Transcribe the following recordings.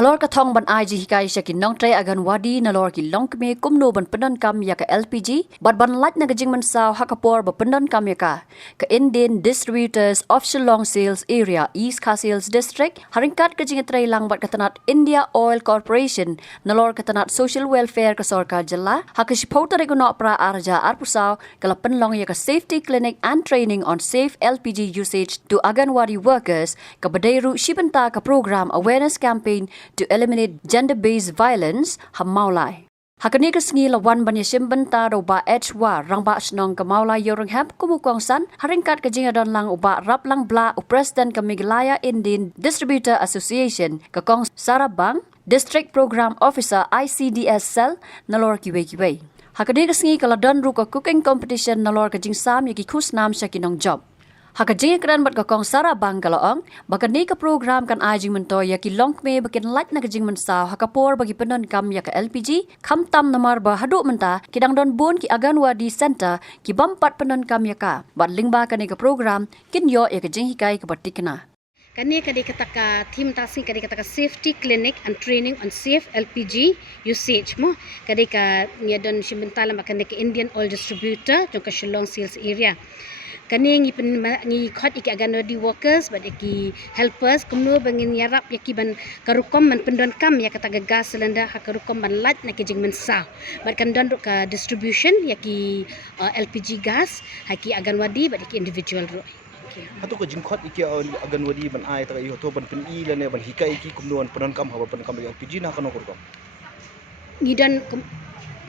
Halor ka thong ban ai ji hikai shakin nong tray agan wadi na lor ki long kme kumno ban penon kam ya ka LPG bat ban lat na gajing man saw hakapor ba penon kam ya ka Indian Distributors of Shillong Sales Area East Ka Sales District haringkat gajing tray lang bat katanat India Oil Corporation na lor katanat Social Welfare ka Sarkar Jilla hakashipota regulo pra arja arpusaw kala penlong ya ka Safety Clinic and Training on Safe LPG Usage to Aganwadi workers ka badayru shibanta ka program awareness campaign to eliminate gender-based violence hamaulai. Hakani ka sngi lawan banya simbanta do ba HWA rangba snong ka maulai yorong hap kumukong san haringkat ka jingadon lang uba rap lang bla u president ka Miglaya Indian Distributor Association ka kong Sarabang District Program Officer ICDS Cell nalor kiwe. Hakani ka sngi kaladon ru ka cooking competition nalor ka jingsam yaki kusnam siya kinong job. Hakajing kran bat kakong Sarabang kalaong bagani ka program kan ajing mentoy ya ki longme bakin lat na kajing mensaw hakapor bagi penon kam ya ka LPG kam tam namar ba hadu menta kidang don bun ki Aganwadi Center ki bampat penon kam ya ka bat lingba kani ka program kin yo ya kajing hikai ka batikna Kani kadi kataka team tasking kadi kataka Safety Clinic and Training on Safe LPG Usage mo kadi ka niadon simentala makani ka Indian Oil Distributor jong ka Shillong Sales Area kani ngi khot iki Aganwadi workers bad iki helpers kumno bangin yarap yaki ban karukom man pendon kam ya kata gas cylinder ha karukom ban lat na kijing mensa bad kan don ka distribution yaki LPG gas haki Aganwadi bad iki individual ro Hatu ka jingkot iki Aganwadi ban ai ta iyo to ban pen i lane ban hikai iki kumnuan pendon kam ha ban kam LPG na kano kurkom ngidan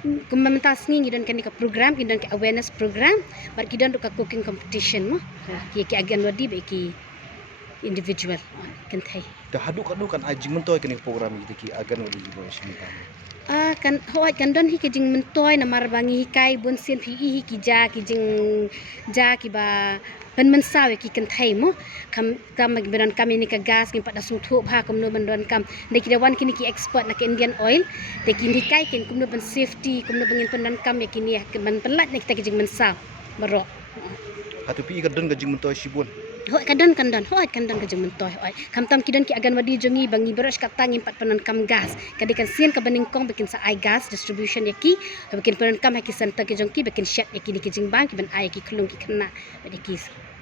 Kumamantas ni gidan kani ka program gidan ka awareness program bar gidan ka cooking competition mo ki Aganwadi ba ki individual kan thai da hadu kan ajing mentoy kani program iki Aganwadi bo simita kan hoat kan don hi kijing mentoy na marbangi hikai bun sin phi hi ki ja kijing ja ki ba pen mensaw ki kan thai mo kam magberan kami ni ka gas kin pada suthu bha kumno bandon kam de kidawan kini ki expert na ka Indian oil de kin hikai kin kumno ban safety kumno bangin pendan kam ya kini ban pelat ni kita kijing mensaw maro hatu pi ka don ka jing mentoy sibun hoat kadon hoat kadon ka jing mentoy hoat kam tam kidon ki Aganwadi jongi bangi beros ka tang impat penan kam gas kadi kan sien ka baningkong bikin sa ai gas distribution yaki bikin penan kam haki center ki jongki bikin shed yaki di kijing bang ki ban ai ki klung ki kena badi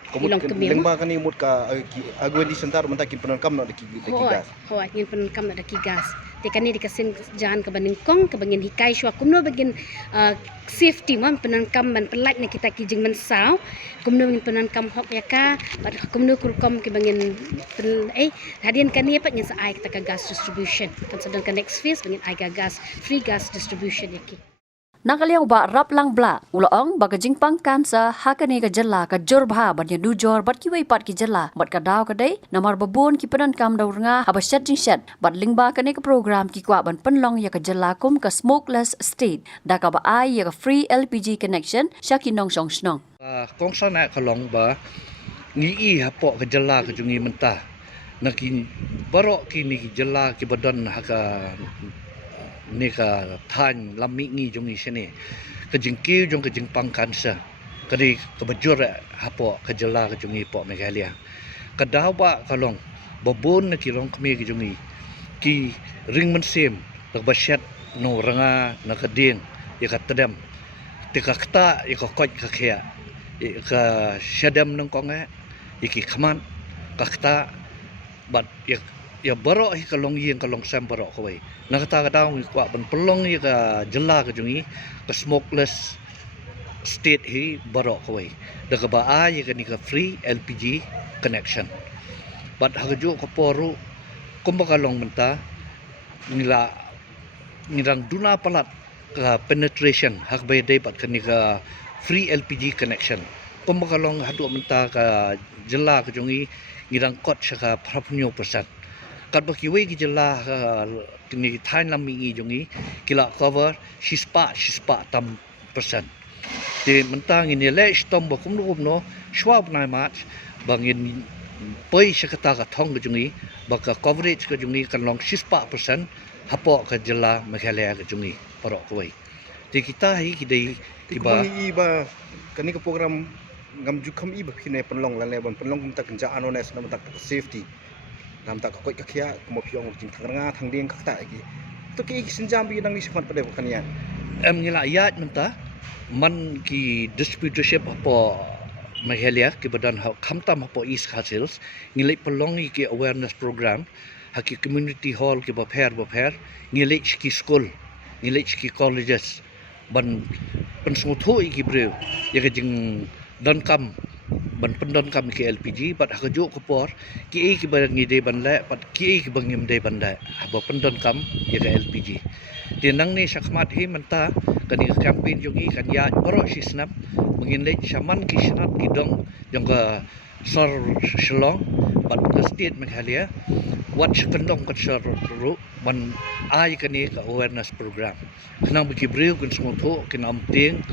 Komut lengba kan imut ka Aganwadi Center mentakin penon kam nak deki gas. Hoai ngin penon kam nak deki gas. Tekani dikasin jahan ke baningkong ke bangin hikai syua kumno bagin safety man penon kam ban pelat na kita kijing mensaw. Kumno bangin penon kam hok yaka kumno kurkom ke bangin hadian kani apa ngin sa ai kita ka gas distribution. Kan sedang ka next phase bangin ai gas free gas distribution yaki. Nakaliang ba rap lang bla ulaong bagajing pangkan sa hakani ka jalla ka jorbha ban du jor bat ki wei pat ki jalla bat ka daw ka dei namar babon ki penan kam daw nga haba shed jing shed bat lingba kani ka program ki kwa ban penlong ya ka jalla kum ka smokeless state da ka ba ai ya ka free LPG connection shaki nong song snong kong sana kalong ba ni i hapo ka jalla ka jungi mentah nakin barok kini ki jalla ki badan ha ka ni ka than lammi ngi jong ni sene ka jingki jong ka jingpang kansa kadi ka bajur hapo ka jala ka jongi po Meghalaya ka dawa kalong babon na kilong kami ki jongi ki ring man sem ka basyat no ranga na ka ding ya ka tadam ti ka kta ya ka koj ka khya ka shadam nang konga iki khaman ka kta bat ya baro hi kalong yin kalong sam baro kawai nakata ka daw kwa ban pelong hi ka jala ka jungi ka smokeless state hi baro kawai daga ba ay ka ni ka free LPG connection but hagaju ka poru kumbakalong menta nirang duna palat ka penetration hagbay day pat ka ni ka free LPG connection kumbakalong hadu menta ka jala ka jungi nirang kot sa ka 50% kat baki we ki jala ni thain lam mi jongi kila cover shispa tam percent te mentang ini le stom ba kum no swab na mat bangin poi sakata ka thong ka jongi baka coverage ka jongi kan long shispa percent hapo ka jala Meghalaya ka jongi parok koi te kita hi kidai iba kani ka program ngam jukam iba kine penlong lan leban penlong tak kenja anones na tak safety nam tak koi kakhia mo piong jing thanga thang ding khak ta ki to ki sinjam bi nang ni sekhmat pada bukan ya em ni la ayat menta man ki distributorship apa Meghalaya ki badan khamtam apa East Castles ngilai pelongi ki awareness program haki community hall ki bapher ngilai ki school ngilai ki colleges ban pensungtho ki breu ya ka jing don kam ban pendon kam ki LPG bat hakajo ko por ki ba ngide ban la pat ki ba ngim de ban la ba pendon kam ya ka LPG tinang ni sakmat hi menta kani campaign jungi kan ya baro sisnap menginlek shaman kisnat kidong yang ka sor shlong bat ka state Meghalaya wat sekendong ka sor ru ban ai kani ka awareness program kanang bagi breu kun smotho kin amting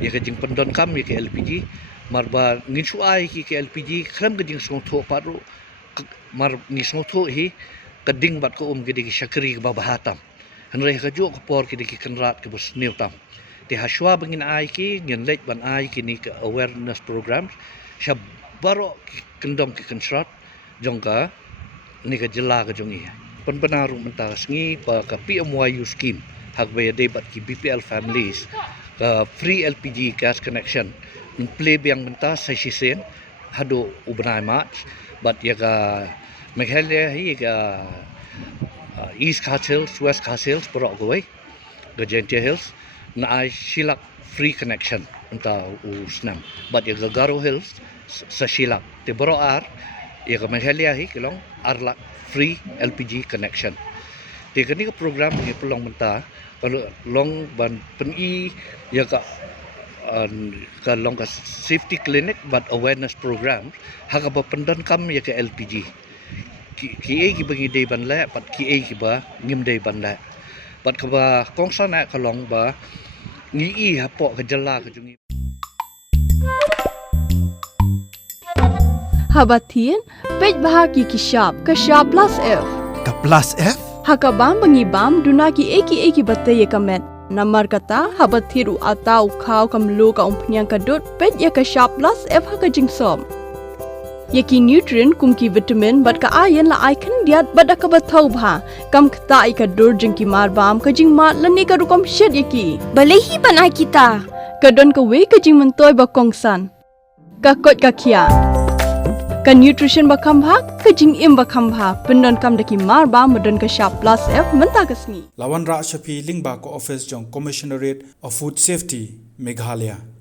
ya ka jing pendon kam ya ka LPG marba nginsu ai ki ka LPG khram ka jing smotho paru mar ni smotho hi kading bat ko gede ki syakri ba bahatam hanre ka jo ko por ki ki kanrat ke bus neutam ti haswa bangin ai ki ngin lek ban ai ki ni ka awareness programs sya baro kendom ki kensrat jongka ni ka jela ka jongi penpenaru mentas ngi pa ka PMYU scheme hak bay debat ki BPL families ka free LPG gas connection play biang mentas sa sisen hado ubnai march but ya ka Meghalaya hi ka East Castles, West Castles, Porok Gawai, Gajentia Hills, na ay Shilak free connection unta usnam. But yung Gagaro Hills sa Shilak, te Boro ar, yung Meghalaya hi kilong Arlak free LPG connection. Te kani ka program ni pelong menta kalau long ban peni ya ka long ka safety clinic but awareness program haka ba pendan kam ya ka LPG. Ki ki bangi day ban la pat ki ki ba ngim day ban la pat ka ba kong sana ka long ba ngi i ha po ka jala ka jungi Habatin pej bahagi ki shop plus F Ka plus F? hakabam bangi bam duna ki eki batte ye kamet namar kata habathiru atau khau kamlu ka umpnyang kadut pej ya ka shop plus F haka jingsom Yaki nutrient kumki vitamin bat ka ayan la icon diat bat ka bathau bha kam khta ka dur jingki mar bam ka jing mat lani ka rukom shed yaki balehi banai kita ka don ka we ka jing mentoy ba kongsan ka kot ka khia ka nutrition ba kham bha ka jing im ba kham bha pendon kam daki mar bam modon ka sharp plus F menta kasni Lawan Ra Shafi Lingba ko office jong Commissionerate of Food Safety Meghalaya